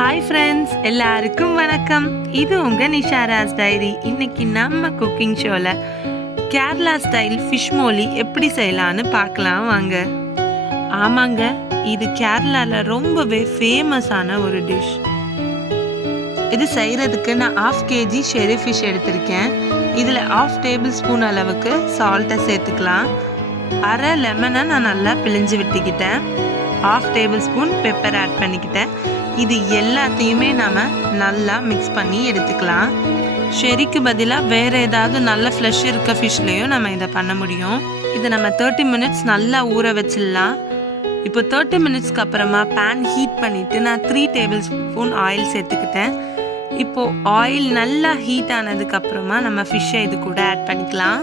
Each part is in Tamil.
ஹாய் ஃப்ரெண்ட்ஸ், எல்லாருக்கும் வணக்கம். இது உங்கள் நிஷாராஸ் டைரி. இன்னைக்கு நம்ம குக்கிங் ஷோவில் கேரளா ஸ்டைல் ஃபிஷ்மோலி எப்படி செய்யலான்னு பார்க்கலாம் வாங்க. ஆமாங்க, இது கேரளாவில் ரொம்பவே ஃபேமஸான ஒரு டிஷ். இது செய்கிறதுக்கு நான் 1/2 kg ஷெரி ஃபிஷ் எடுத்திருக்கேன். இதில் 1/2 டேபிள் ஸ்பூன் அளவுக்கு சால்ட்டை சேர்த்துக்கலாம். 1/2 லெமனை நான் நல்லா பிழிஞ்சு விட்டுக்கிட்டேன். 1/2 டேபிள் ஸ்பூன் பெப்பர் ஆட் பண்ணிக்கிட்டேன். இது எல்லாத்தையுமே நம்ம நல்லா மிக்ஸ் பண்ணி எடுத்துக்கலாம். ஷெரிக்கு பதிலாக வேறு ஏதாவது நல்ல ஃப்ளஷ் இருக்க ஃபிஷ்லேயும் நம்ம இதை பண்ண முடியும். இதை நம்ம 30 மினிட்ஸ் நல்லா ஊற வச்சிடலாம். இப்போ 30 மினிட்ஸ்க்கு அப்புறமா பேன் ஹீட் பண்ணிவிட்டு நான் 3 டேபிள் ஸ்பூன் ஆயில் சேர்த்துக்கிட்டேன். இப்போது ஆயில் நல்லா ஹீட் ஆனதுக்கப்புறமா நம்ம ஃபிஷ்ஷை இது கூட ஆட் பண்ணிக்கலாம்.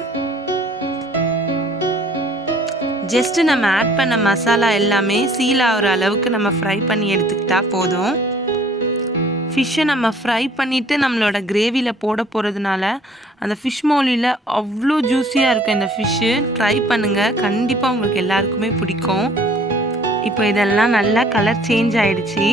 ஜஸ்ட்டு நம்ம ஆட் பண்ண மசாலா எல்லாமே சீல் ஆகிற அளவுக்கு நம்ம ஃப்ரை பண்ணி எடுத்துக்கிட்டா போதும். ஃபிஷ்ஷை நம்ம ஃப்ரை பண்ணிவிட்டு நம்மளோட கிரேவியில் போட போகிறதுனால அந்த ஃபிஷ் மோலியில் அவ்வளோ ஜூஸியாக இருக்கும் இந்த ஃபிஷ்ஷு. ட்ரை பண்ணுங்கள், கண்டிப்பாக உங்களுக்கு எல்லாருக்குமே பிடிக்கும். இப்போ இதெல்லாம் நல்லா கலர் சேஞ்ச் ஆகிடுச்சு.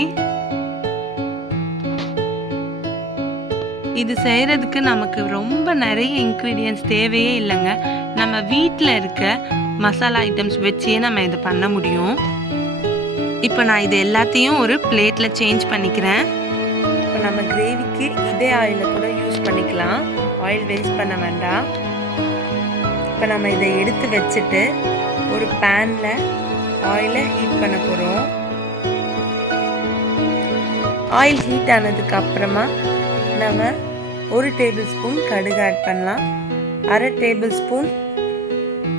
இது செய்கிறதுக்கு நமக்கு ரொம்ப நிறைய இன்க்ரீடியன்ட்ஸ் தேவையே இல்லைங்க. நம்ம வீட்டில் இருக்க மசாலா ஐட்டம்ஸ் வச்சே நம்ம இதை பண்ண முடியும். இப்போ நான் இது எல்லாத்தையும் ஒரு பிளேட்டில் சேஞ்ச் பண்ணிக்கிறேன். இப்போ நம்ம கிரேவிக்கு இதே ஆயிலை கூட யூஸ் பண்ணிக்கலாம். ஆயில் வேஸ்ட் பண்ண வேண்டாம். இப்போ நம்ம இதை எடுத்து வச்சுட்டு ஒரு பேனில் ஆயிலை ஹீட் பண்ண போகிறோம். ஆயில் ஹீட் ஆனதுக்கு அப்புறமா நம்ம 1 டேபிள் ஸ்பூன் கடுகு ஆட் பண்ணலாம். 1/2 டேபிள் ஸ்பூன்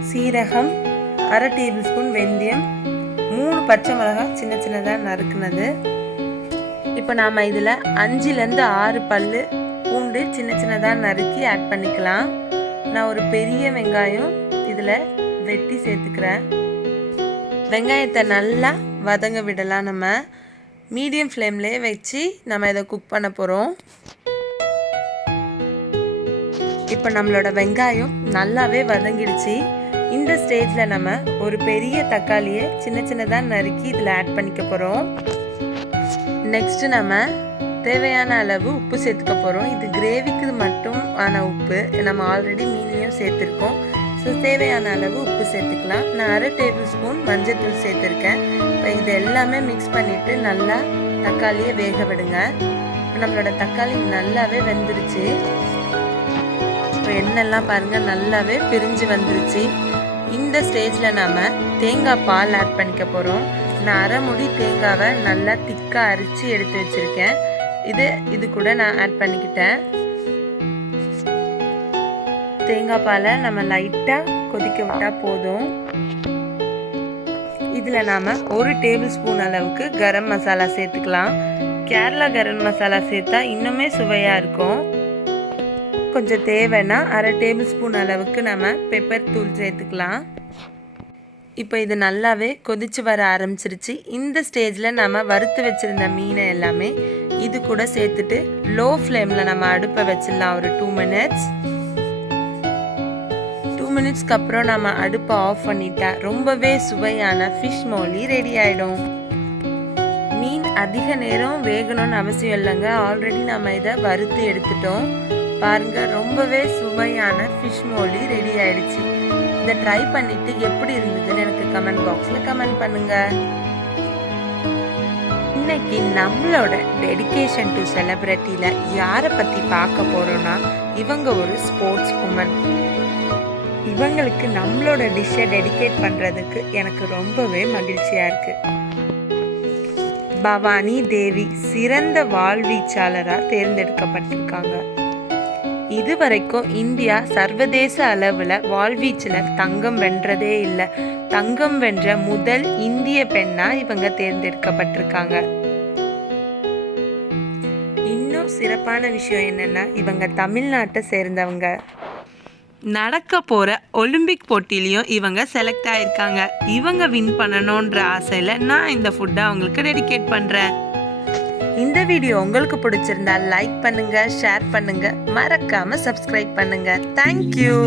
சீரகம், 1/2 டேபிள் ஸ்பூன் வெந்தயம், 3 பச்சை மிளகாய் சின்ன சின்னதாக நறுக்குனது. இப்போ நாம் இதில் 5லேருந்து 6 பல்லு பூண்டு சின்ன சின்னதாக நறுக்கி ஆட் பண்ணிக்கலாம். நான் ஒரு பெரிய வெங்காயம் இதில் வெட்டி சேர்த்துக்கிறேன். வெங்காயத்தை நல்லா வதங்க விடலாம். நம்ம மீடியம் ஃப்ளேம்லேயே வச்சு நம்ம இதை குக் பண்ண போகிறோம். இப்போ நம்மளோட வெங்காயம் நல்லாவே வதங்கிடுச்சு. இந்த ஸ்டேஜில் நம்ம ஒரு பெரிய தக்காளியை சின்ன சின்னதாக நறுக்கி இதில் ஆட் பண்ணிக்க போகிறோம். நெக்ஸ்ட்டு நம்ம தேவையான அளவு உப்பு சேர்த்துக்க போகிறோம். இது கிரேவிக்கு மட்டும் ஆன உப்பு, நம்ம ஆல்ரெடி மீனையும் சேர்த்துருக்கோம். ஸோ தேவையான அளவு உப்பு சேர்த்துக்கலாம். நான் 1/2 டேபிள் ஸ்பூன் மஞ்சள் தூள் சேர்த்துருக்கேன். இப்போ இது எல்லாமே மிக்ஸ் பண்ணிவிட்டு நல்லா தக்காளியை வேக விடுங்க. நம்மளோட தக்காளி நல்லாவே வெந்துருச்சு. இப்போ எண்ணெல்லாம் பாருங்கள் நல்லாவே பிரிஞ்சு வந்துருச்சு. இந்த ஸ்டேஜில் நாம் தேங்காய் பால் ஆட் பண்ணிக்க போகிறோம். நான் 1/2 முடி தேங்காவை நல்லா திக்காக அரைச்சி எடுத்து வச்சுருக்கேன். இது கூட நான் ஆட் பண்ணிக்கிட்டேன். தேங்காய் பாலை நம்ம லைட்டாக கொதிக்க விட்டால் போதும். இதில் நாம் 1 டேபிள் ஸ்பூன் அளவுக்கு கரம் மசாலா சேர்த்துக்கலாம். கேரளா கரம் மசாலா சேர்த்தா இன்னுமே சுவையாக இருக்கும். கொஞ்சம் தேவைன்னா 1/2 டேபிள் ஸ்பூன் அளவுக்கு நம்ம பெப்பர் தூள் சேர்த்துக்கலாம். இப்போ இது நல்லாவே கொதிச்சு வர ஆரம்பிச்சிருச்சு. இந்த ஸ்டேஜில் நம்ம வறுத்து வச்சுருந்த மீனை எல்லாமே இது கூட சேர்த்துட்டு லோ ஃப்ளேமில் நம்ம அடுப்பை வச்சிடலாம் ஒரு 2 மினிட்ஸ். 2 மினிட்ஸ்க்கு அப்புறம் நம்ம அடுப்பை ஆஃப் பண்ணிட்டா ரொம்பவே சுவையான ஃபிஷ் மோலி ரெடி ஆகிடும். மீன் அதிக நேரம் வேகணும்னு அவசியம் இல்லைங்க. ஆல்ரெடி நம்ம இதை வறுத்து எடுத்துட்டோம். பாருங்க, ரொம்பவே சுவையான ஃபிஷ் மோலி ரெடி ஆயிடுச்சு. இதை ட்ரை பண்ணிட்டு எப்படி இருந்ததுன்னு எனக்கு கமெண்ட் பாக்ஸில் கமெண்ட் பண்ணுங்க. இன்னைக்கு நம்மளோட டெடிகேஷன் டு செலிபிரிட்டியில் யாரை பற்றி பார்க்க போகிறோன்னா, இவங்க ஒரு ஸ்போர்ட்ஸ் உமன். இவங்களுக்கு நம்மளோட டிஷ்ஷை டெடிகேட் பண்ணுறதுக்கு எனக்கு ரொம்பவே மகிழ்ச்சியாக இருக்குது. பவானி தேவி சிறந்த வாழ்வீச்சாளராக தேர்ந்தெடுக்கப்பட்டிருக்காங்க. இதுவரைக்கும் இந்தியா சர்வதேச அளவில் வாழ்வீச்சில் தங்கம் வென்றதே இல்லை. தங்கம் வென்ற முதல் இந்திய பெண்ணாக இவங்க தேர்ந்தெடுக்கப்பட்டிருக்காங்க. இன்னும் சிறப்பான விஷயம் என்னென்னா, இவங்க தமிழ்நாட்டை சேர்ந்தவங்க. நடக்க போகிற ஒலிம்பிக் போட்டிலையும் இவங்க செலக்ட் ஆகியிருக்காங்க. இவங்க வின் பண்ணணுன்ற ஆசையில் நான் இந்த ஃபுட்டை அவங்களுக்கு டெடிகேட் பண்ணுறேன். இந்த வீடியோ உங்களுக்கு பிடிச்சிருந்தா லைக் பண்ணுங்க, ஷேர் பண்ணுங்க, மறக்காம சப்ஸ்கிரைப் பண்ணுங்க. தேங்க்யூ.